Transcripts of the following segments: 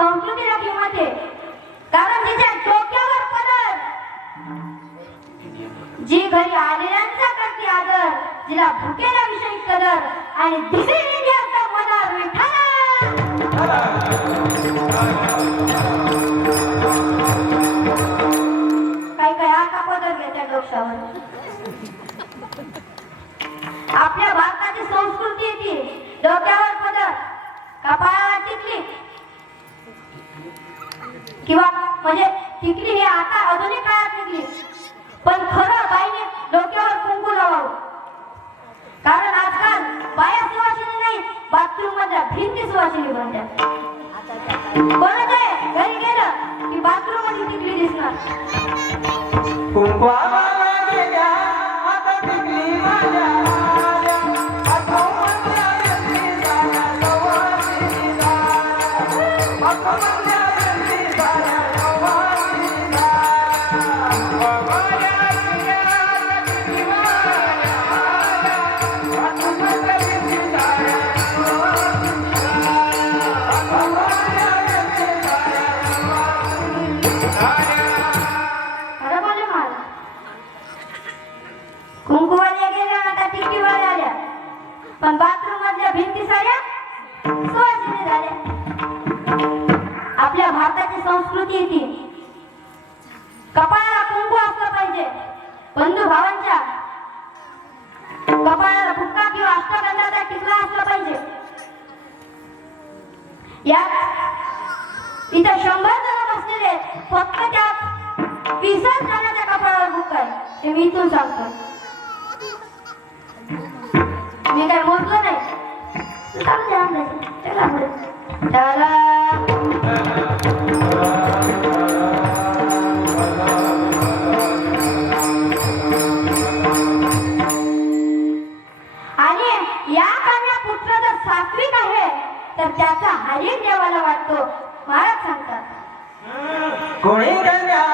संस्कृतीला किंमत आहे, कारण तिच्या डोक्यावर पदर, जी घरी आलेल्यांचा करते आदर, जिला भुकेला विषयी कदर आणि दिसे इंडियाचा मनार विठाला. काय काय आता पदर घेत्या डोक्यावर. आपल्या भारताची संस्कृती येते डोक्यावर पदर, कपाळाला टिकली किंवा म्हणजे टिकली ही आता आधुनिक काळात निघली, पण खरं बाईने डोक्यावर कुंकू लावावं. कारण आजकाल बाया सुवासिनी नाही, बाथरूम मधल्या भिंती सुवासिनी बनतात. बरं आहे घरी गेलं की बाथरूम मध्ये टिकली दिसणार. पण बाथरूम मधल्या भिंती साऱ्या सुवासिनी झाल्या. आपल्या भारताची संस्कृती येते कपाळाला कुंकू असलं पाहिजे, बंधू भावांच्या कपाळाला बुक्का किंवा अष्टगंधाचा टिकला असला पाहिजे. यात इथं 100 जण बसलेले, फक्त त्यात 20 जणांच्या कपाळावर बुक्का आहे, हे मी इथून सांगतो. मी काय मोजलं नाही. आणि या कन्या पुत्र जर सात्विक आहे तर त्याचा हरिण देवाला वाटतो. महाराज सांगतात कोणी कन्या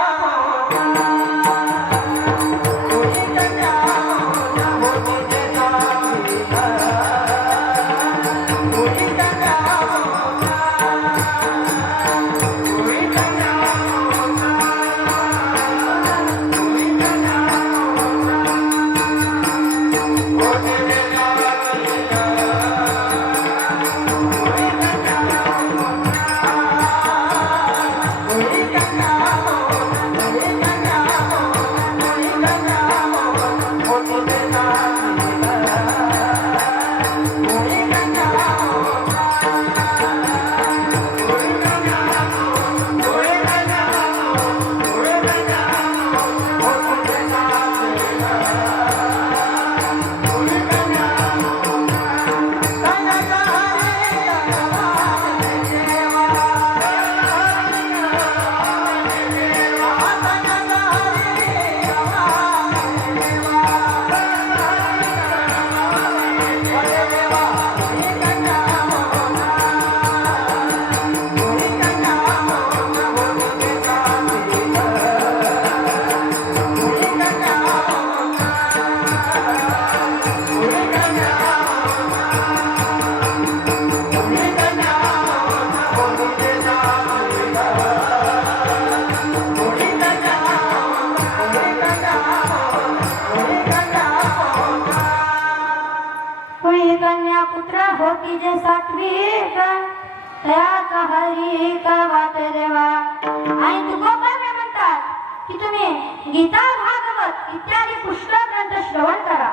गीता भागवत इत्यादी पुष्कळ ग्रंथ श्रवण करा.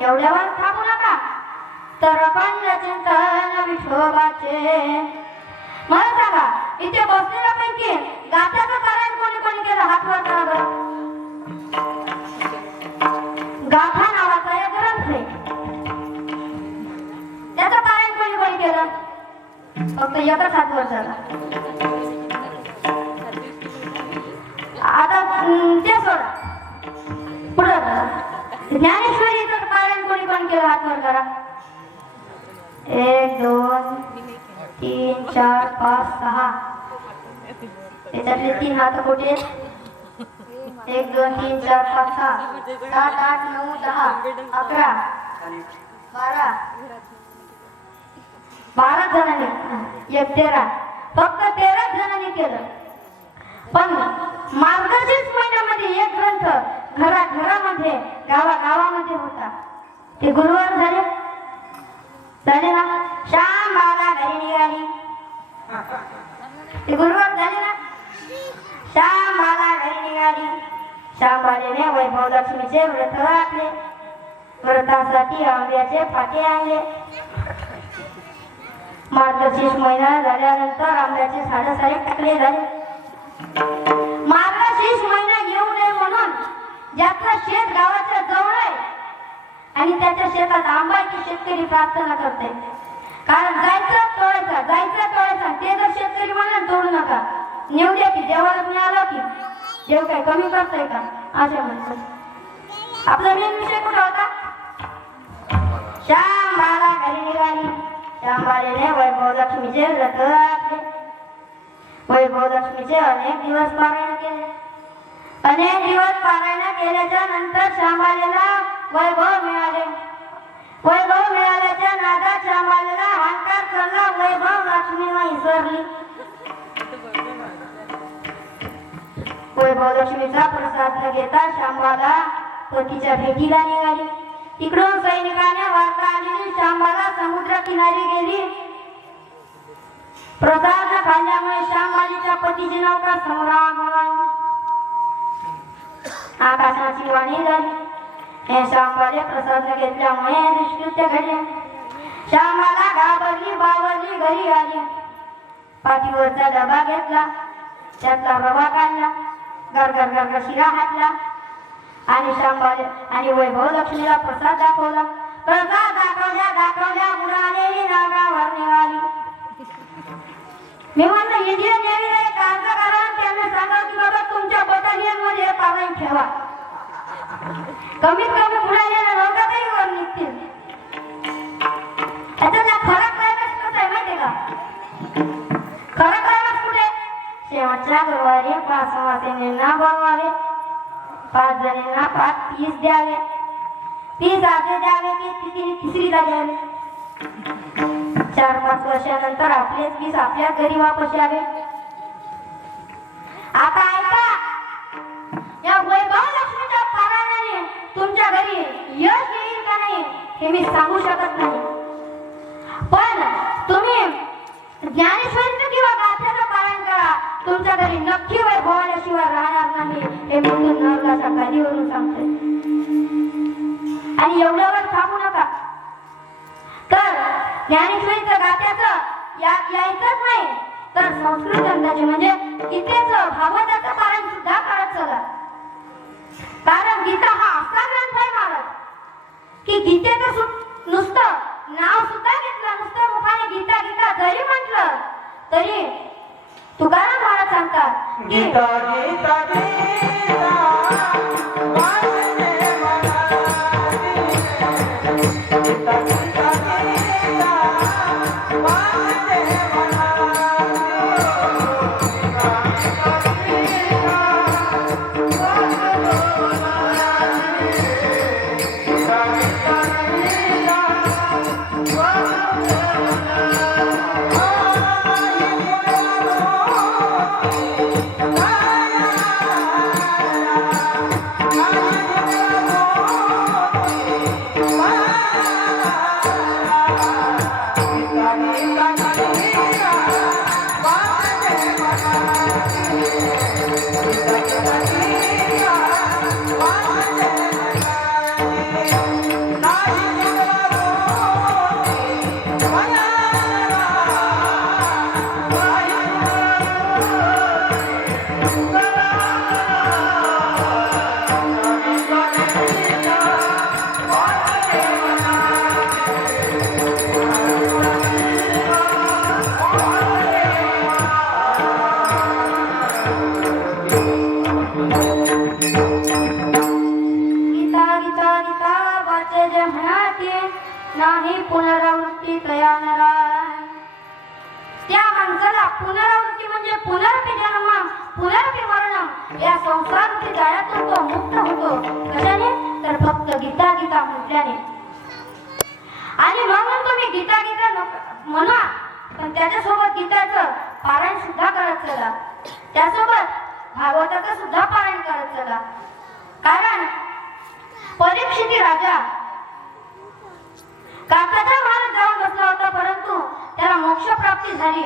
एवढ्यावर थांबू नका, तर अखंड चिंतन विठोबाचे. मला सांगा इथे बसलेल्यापैकी गाथाचं पारायण कोणी कोणी केलं? हात वर करा बरं. गाथा नावाचा एक ग्रंथ आहे, त्याचं पारायण कोणी कोणी केलं? फक्त एकच हात वर झाला. आता ते सोडा, पुढं ज्ञानेश्वरीचं पारायण कोणी कोणी केलं? हात वर करा. 1 2 3 4 5 6. त्याच्यातले 3 हात कुठे आहेत? 1 2 3 4 5 6 7 8 9 10 11 12 12 जणांनी 1 13 फक्त 13 जणांनी केलं. पण मार्गशीर्ष महिन्यामध्ये एक ग्रंथ घराघरामध्ये गावागावामध्ये होता. ते गुरुवार झाले ना. श्याम बाला घरी निघाली. ते गुरुवार झाले ना. श्याम बाला घरी निघाली. श्याम बालेने वैभव लक्ष्मीचे व्रत घातले. व्रतासाठी आंब्याचे फाटे आणले. मार्गशीर्ष महिना झाल्यानंतर आंब्याचे झाड सारे टाकले झाले. मार्गशीर्ष महिना येऊ नये म्हणून ज्याचं शेत गावाच्या जवळ आहे आणि त्याच्या शेतात आंबा आहे ते शेतकरी प्रार्थना करते. कारण जायचं तोडायचं ते जर शेतकरी म्हणाल तोडू नका, नेऊ द्या की देवाला मिळालं की देव काय कमी करतोय का असे म्हणतात. आपला मेन विषय कुठं होता? श्याम बाला घरी निघाली. श्याम बालेने वैभव लक्ष्मीचे व्रत घातले. वैभव लक्ष्मीचे अनेक दिवस पारायण केले. अनेक दिवस पारायण केल्याच्या नंतर श्याम बालेला वैभव मिळाले. वैभव मिळाल्याच्या नादात श्याम बालेला अहंकार चढला. वैभव लक्ष्मी विसरली. वैभव लक्ष्मीचा प्रसाद न घेता श्याम बाला पतीच्या भेटीला निघाली. तिकडून सैनिकाने वार्ता आलेली श्याम बाला समुद्र किनारी गेली. प्रसाद खाल्ल्यामुळे श्याम बालीच्या पतीची नौका समुद्रावर आकाशाची वाणी झाली. हे श्याम बाले प्रसाद न घेतल्यामुळे दुष्कृत्य घडले. श्याम बाला घाबरली बावरली घरी आली. पाठीवरचा डबा घेतला, त्यातला रवा काढला, गरगर गरगर शिरा हाटला आणि श्याम बाले आणि वैभव लक्ष्मीला प्रसाद दाखवला. प्रसाद दाखवल्या उडालेली नागावर निघाली. मी म्हणलं इंडियन नेव्हीला एक अर्ज करा, त्यांना सांगा की बाबा तुमच्या बटालियन मध्ये पारायण ठेवा. कमीत कमी उडालेल्या नौका तरी वर निघतील. त्याचा खरा क्लायमॅक्स कसा आहे माहितीये का? खरा क्लायमॅक्स कुठे? शेवटच्या गुरुवारी 5 सवासिनींना बोलवावे, 5 जणींना 5 पीस द्यावे. पीस असे द्यावे की तिसरीला द्यावे. 4-5 वर्षानंतर आपलेच पीस आपल्या घरी वापस यावे. आता ऐका, या वैभव लक्ष्मीच्या पारायणाने तुमच्या घरी यश येईल का नाही हे मी सांगू शकत नाही. पण तुम्ही ज्ञानेश्वरीचं किंवा गाथ्याचं पारायण करा, तुमच्या घरी नक्की वैभव आल्याशिवाय राहणार नाही हे म्हणून नरकाच्या गादीवरून सांगतोय. आणि एवढ्यावर थांबू नका. तर ज्ञानेश्वरीचं गाथ्याचं यायचंच नाही तर संस्कृत ग्रंथाचे म्हणजे गीतेचं भागवताचं पारायण सुद्धा करत चला. कारण गीता हा असा ग्रंथ आहे महाराज की गीतेचं नुसतं नाव सुद्धा घेतलं, नुसतं मुखाने गीता गीता जरी म्हटलं तरी तुकाराम महाराज सांगतात की गीता गीता नाही पुनरावृत्ती तया नराय. त्या माणसाला पुनरावृत्ती म्हणजे पुनरपी जन्म पुनरपी मरण या संसारातील जाळ्यातून तो मुक्त होतो. कशाने? तर फक्त गीता गीता म्हटल्याने. आणि म्हणून तुम्ही गीता गीता म्हणा, पण त्याच्यासोबत गीताचं पारायण चला. त्यासोबत भागवताचं सुद्धा पारायण करत चला. कारण परीक्षिती राजा काकाच्या महाराज जाऊन बसला होता, परंतु त्याला मोक्ष प्राप्ती झाली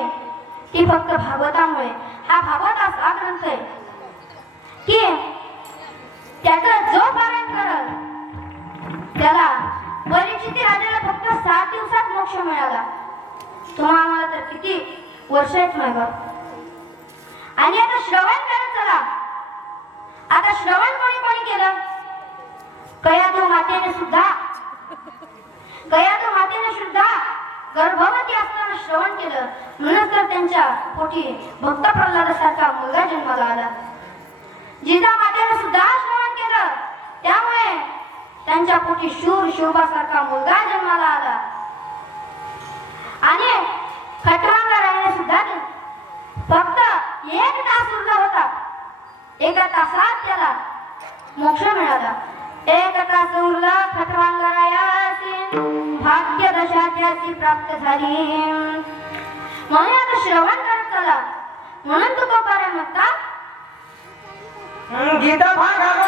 ती फक्त भागवतामुळे. हा भागवत असा ग्रंथ आहे की त्याचा जो पारायण करल त्याला परीक्षिती राजाला फक्त 7 दिवसात मोक्ष मिळाला. तुम्हा आम्हाला तर किती वर्ष आहेत माय बाप. आणि आता श्रवण करत चला. आता श्रवण कोणी कोणी केलं? कयाधू मातेने सुद्धा गर्भवती असताना श्रवण केलं, म्हणून तर त्यांच्या पोटी भक्त प्रल्हादासारखा मुलगा जन्माला आला. जिजामातेने सुद्धा श्रवण केलं, त्यामुळे त्यांच्या पोटी शूर शोभासारखा मुलगा जन्माला आला. आणि खटवांगराने सुद्धा फक्त 1 तास उरला होता, 1 तासात त्याला मोक्ष मिळाला. 1 तास उरला खटवांगरायासी भाग्य दशा त्याची प्राप्त झाली. म्हणून आता श्रवण करत चला. म्हणून तुकोबारायण म्हणतात गीता भागवत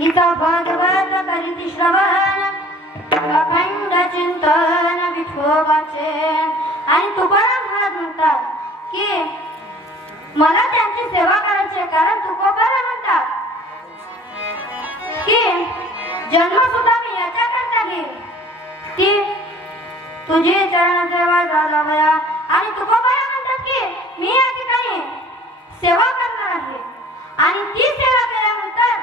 भागवत करीती श्रवण अखंड चिंतन विठोबाचे. आणि तुकाराम महाराज म्हणतात की मला त्यांची सेवा करायची, कारण तुकोबाराम म्हणतात की जन्म सुद्धा मी याच्याकरता घेईन ती तुझी चरण सेवा झाला वया. आणि तुकोबाराम म्हणतात की मी या ठिकाणी सेवा करणार आहे, आणि ती सेवा केल्यानंतर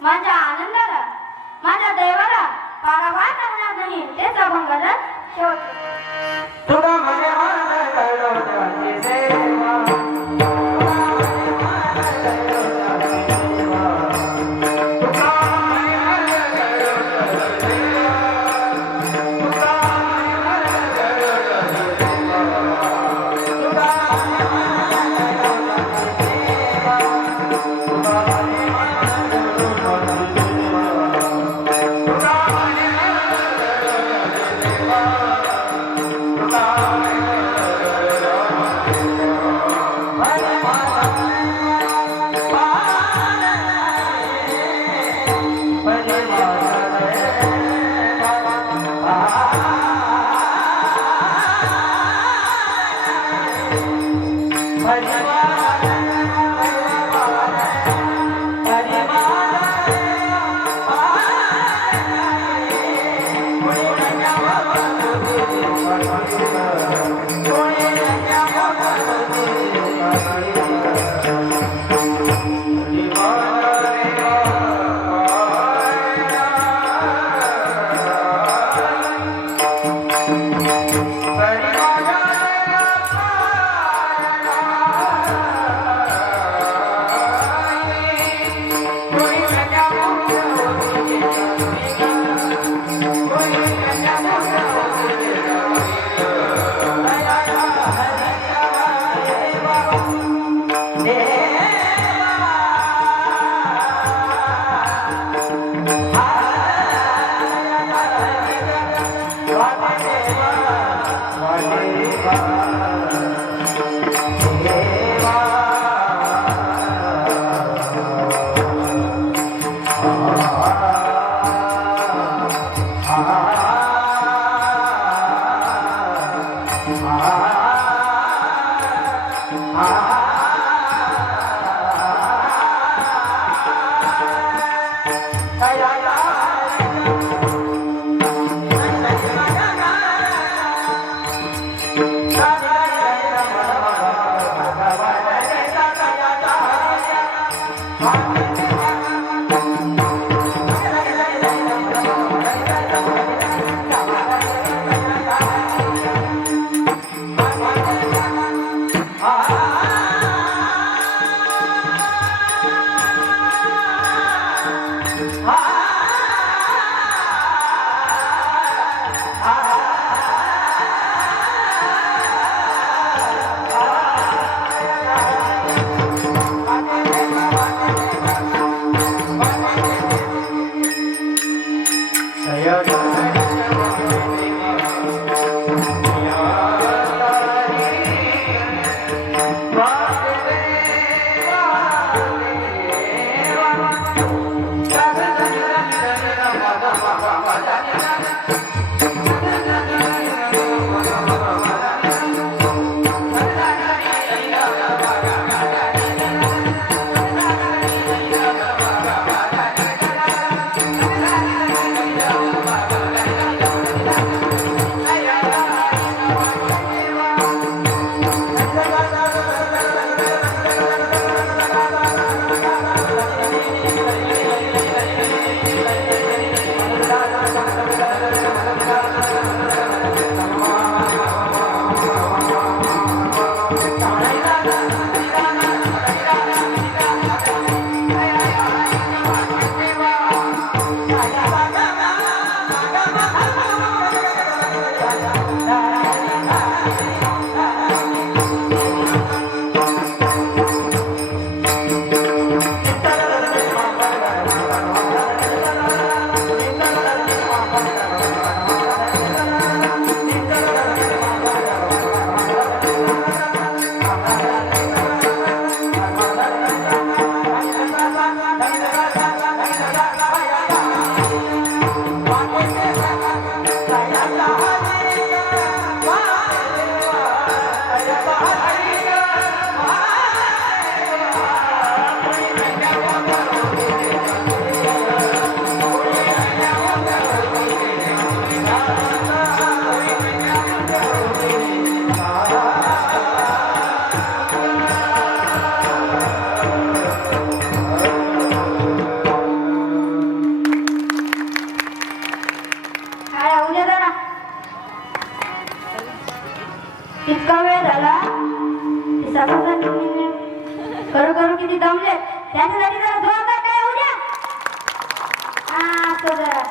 माझ्या आनंदाला माझ्या देवाला पारावार करणार नाही. तेच अभंगाला शेवट. तुला म्हणे मान कळवण्याची सेवा, इतका वेळ झाला करू किती दमले त्याच्यासाठी जरा जोरदार काय होऊ द्या. तो जरा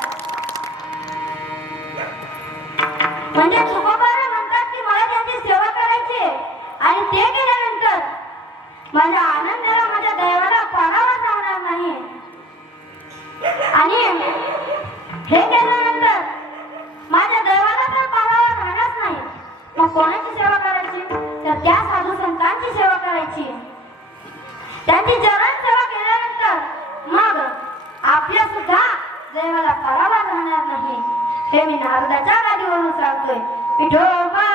म्हणजे तुकोबारा म्हणतात की मला त्यांची सेवा करायची आणि ते केल्यानंतर माझ्या आनंदाला माझ्या दैवाला पारावा जाणार नाही आणि हे केल्यानंतर माझ्या दैवाला तर पारावा राहणार नाही. मग कोणाची सेवा करायची तर त्या साधू संतांची सेवा करायची. त्यांची चरण सेवा केल्यानंतर मग आपल्या सुद्धा दैवाला पारावा राहणार नाही. हे मी नारदाच्या गादीवरून सांगतोय. विठोबा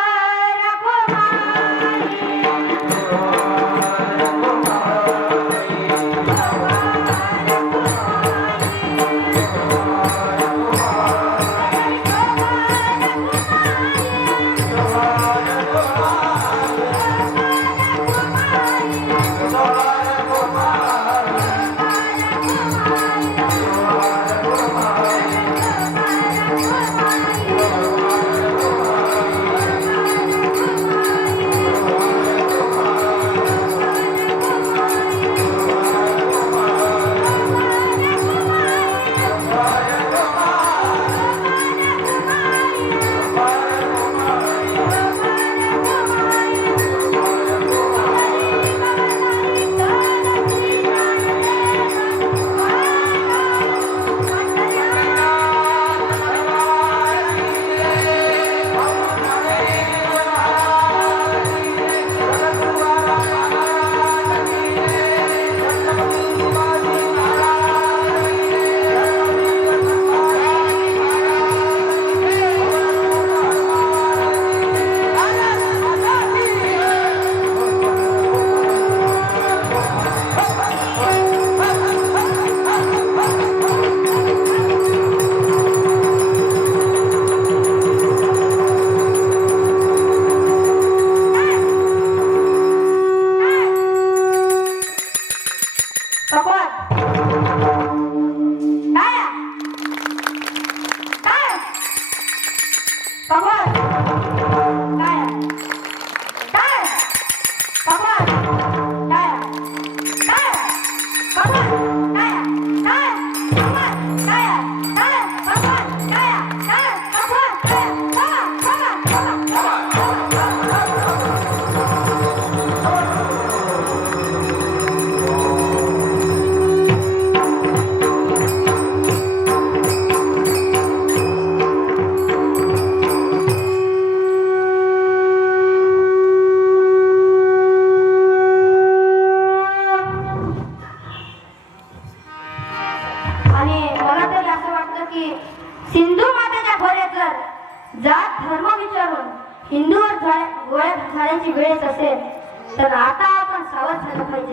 तर आता आपण सावध झालं पाहिजे.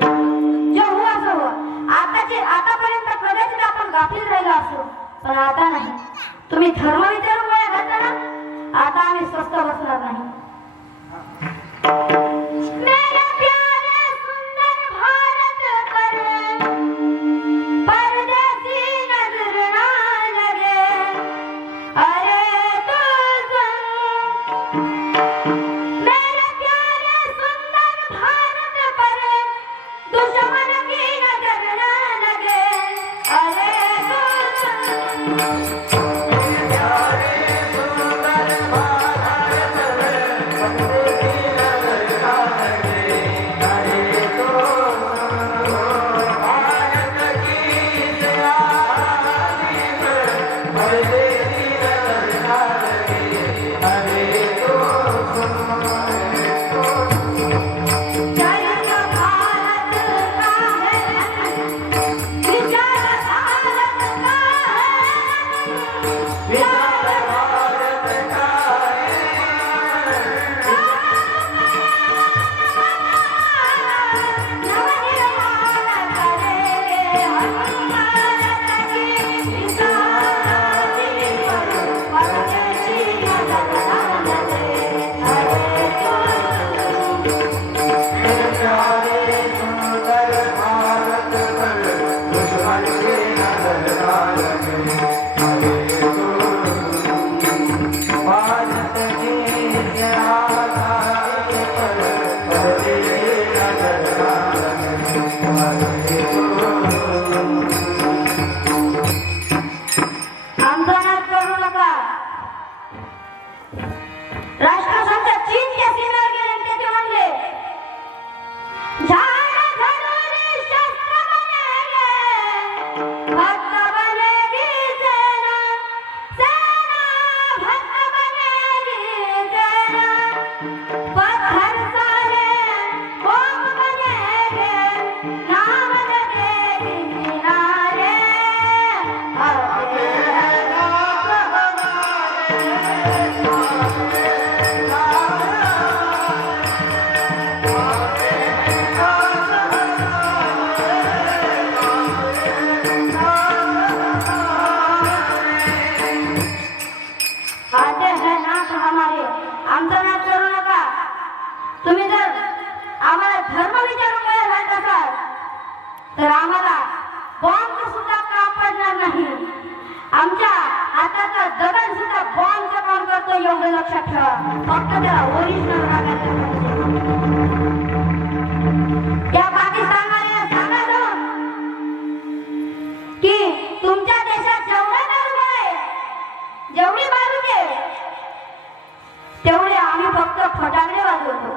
जे हो असं हो. आतापर्यंत कदाचित आपण गाफील राहिलो असो, पण आता नाही. तुम्ही धर्म विचारून गोळ्या घालता ना, आता आम्ही स्वस्त बसणार नाही. मेरे प्यारे सुंदर भारत पर परदेसी नजर ना लगे. अरे तू सुन, मेरे प्यारे सुंदर भारत पर दुश्मन की नजर ना लगे. अरे तू सुन, राष्ट्रसंत चीनच्या सीमेवर गेले आणि तेथे म्हणले, झाड घडवून शस्त्र बनेगे, भक्त बनेगी सेना, सेना भक्त बनेगी सेना, पत्थर सारे बोम बनेगे, नाम लगेगी किनारे. आते हैं नाथ हमारे, आमचा नाथ करू नका. तुम्ही जर आम्हाला धर्म विचारून गोळ्या घालत असाल तर आम्हाला बॉम्बचं सुद्धा काम पडणार नाही. आमच्या हाताचा दगड सुद्धा बॉम्बचं काम करतो, एवढं लक्षात ठेवा. फक्त त्याला ओरिजिनल रागायला पाहिजे. त्या पाकिस्तानवाल्याला सांगा जाऊन की तुमच्या देशात जेवढा धर्म आहे, जेवढी बाजू आहे, तेवढे आम्ही फक्त फटाकडे वाजवतो.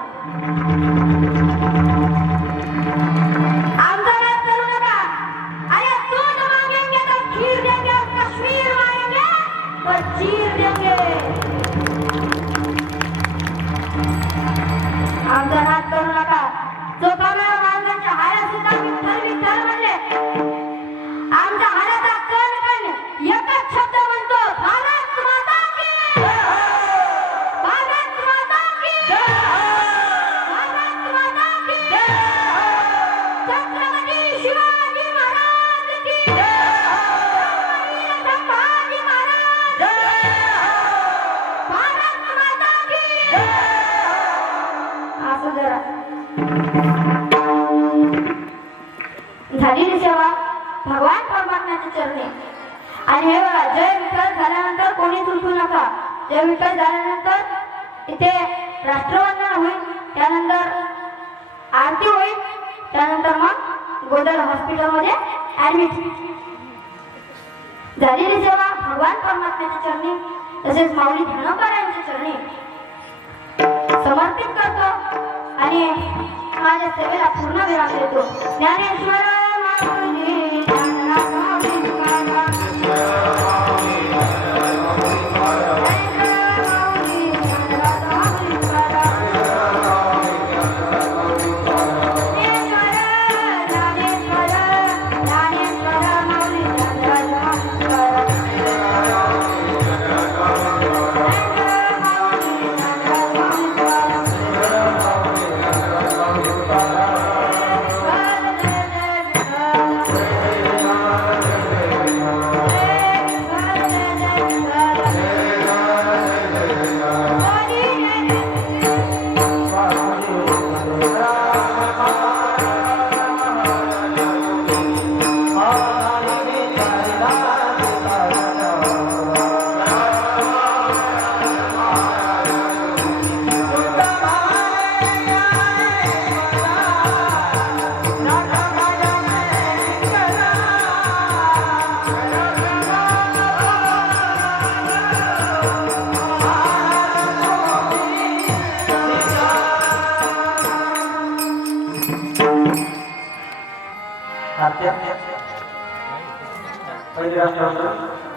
आमचा नाद करू नका. अरे दूध मांगेंगे तो खीर देंगे, कश्मीर मांगेंगे तो चीर देंगे. आमचा नाद करू नका. जो कामाला माणसांच्या हाया सुद्धा विठ्ठल विठ्ठल म्हणले. आमच्या हाल्याचा कण कण एकच शब्द म्हणतो, भारत माता की, भारत माता की, भारत माता की, छत्रपती शिवाजी महाराज की, छत्रपती संभाजी महाराज, भारत माता की. असं जरा झालेली सेवा भगवान परमात्म्याच्या चरणी. आणि हे बघा, जय विठ्ठल झाल्यानंतर कोणी तुटू नका. जय विठ्ठल झाल्यानंतर इथे राष्ट्रवंदन होईल, त्यानंतर आरती होईल, त्यानंतर मग गोदर हॉस्पिटलमध्ये ऍडमिट. झालेली सेवा भगवान परमात्म्याच्या चरणी तसेच माऊली ध्यानोबा यांच्या चरणी समर्पित करतो आणि माझ्या सेवेला पूर्ण विराम देतो. ज्ञानेश्वर माऊली ज्ञाननाथ माऊली तुकाराम. नाट्य पहिली राष्ट्रवादी